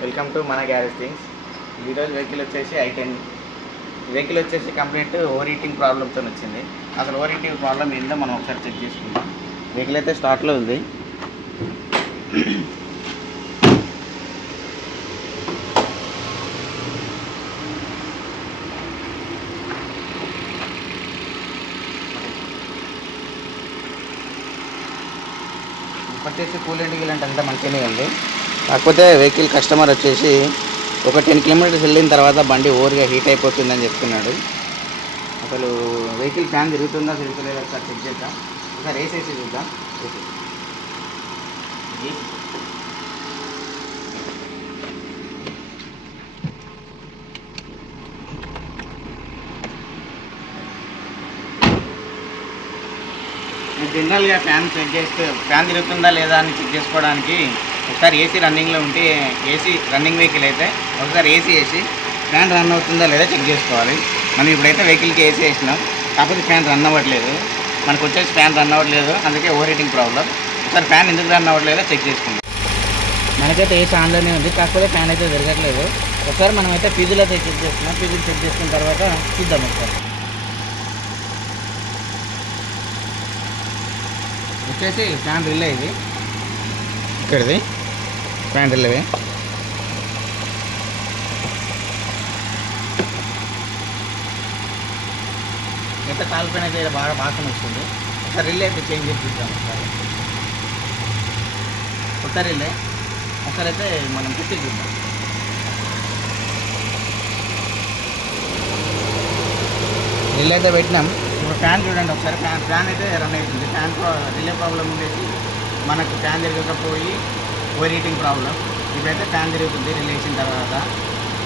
Welcome to మన garage things. ఈరోజు vehicle వచ్చేసి i10. వెహికల్ వచ్చేసి కంప్లీట్ ఓవర్ హీటింగ్ ప్రాబ్లమ్తో వచ్చింది. అసలు ఓవర్ హీటింగ్ ప్రాబ్లం ఏందో మనం ఒకసారి చెక్ చేసుకుందాం. వెహికల్ అయితే స్టార్ట్లో ఉంది. వచ్చేసి కూలెంట్ గిలెంట్ అంతా మంచిగానే ఉంది. కాకపోతే వెహికల్ కస్టమర్ వచ్చేసి ఒక 10 కిలోమీటర్స్ వెళ్ళిన తర్వాత బండి ఓవర్గా హీట్ అయిపోతుందని చెప్తున్నాడు. అసలు వెహికల్ ఫ్యాన్ తిరుగుతుందా తిరుగుతలేదా ఒకసారి చెక్ చేద్దాం. ఒకసారి వేసేసి చూద్దాం. జనరల్గా ఫ్యాన్ చెక్ చేస్తే ఫ్యాన్ తిరుగుతుందా లేదా అని చెక్ చేసుకోవడానికి ఒకసారి ఏసీ రన్నింగ్లో ఉంటే, ఏసీ రన్నింగ్ వెహికల్ అయితే ఒకసారి ఏసీ వేసి ఫ్యాన్ రన్ అవుతుందా లేదా చెక్ చేసుకోవాలి. మనం ఇప్పుడైతే వెహికల్కి ఏసీ వేసినాం, కాకపోతే ఫ్యాన్ రన్ అవ్వట్లేదు. మనకు వచ్చేసి ఫ్యాన్ రన్ అవ్వట్లేదు, అందుకే ఓవర్ హీటింగ్ ప్రాబ్లం. ఒకసారి ఫ్యాన్ ఎందుకు రన్ అవ్వట్లేదో చెక్ చేసుకుందాం. మనకైతే ఏసీ ఆన్లోనే ఉంది, కాకపోతే ఫ్యాన్ అయితే తిరగట్లేదు. ఒకసారి మనమైతే ఫీజులు అయితే చెక్ చేస్తున్నాం. ఫీజులు చెక్ చేసుకున్న తర్వాత చూద్దాం. ఒకసారి వచ్చేసి ఫ్యాన్ రిలే, ఇది ఇక్కడిది ఫ్యాన్ రిలే. ఎంత కాలిపోయిన అయితే బాగా వాసన వస్తుంది. ఒకసారి రిలే అయితే చేంజ్ చేసి చూద్దాం. ఒకసారి రిలే ఒకసారి అయితే మనం పెట్టి చూద్దాం. రిలే అయితే పెట్టినాం. ఇప్పుడు ఫ్యాన్ చూడండి ఒకసారి. ఫ్యాన్ అయితే రన్ అవుతుంది. ఫ్యాన్ రిలే ప్రాబ్లం ఉండేసి మనకు ఫ్యాన్ తిరగకపోయి ఓవర్ హీటింగ్ ప్రాబ్లం. ఇప్పుడైతే ఫ్యాన్ తిరుగుతుంది. రిలే వేసిన తర్వాత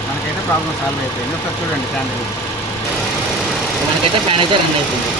మనకైతే ప్రాబ్లం సాల్వ్ అయిపోయింది. ఒకసారి చూడండి, ఫ్యాన్ తిరుగుతుంది. మనకైతే ఫ్యాన్ అయితే రన్ అవుతుంది.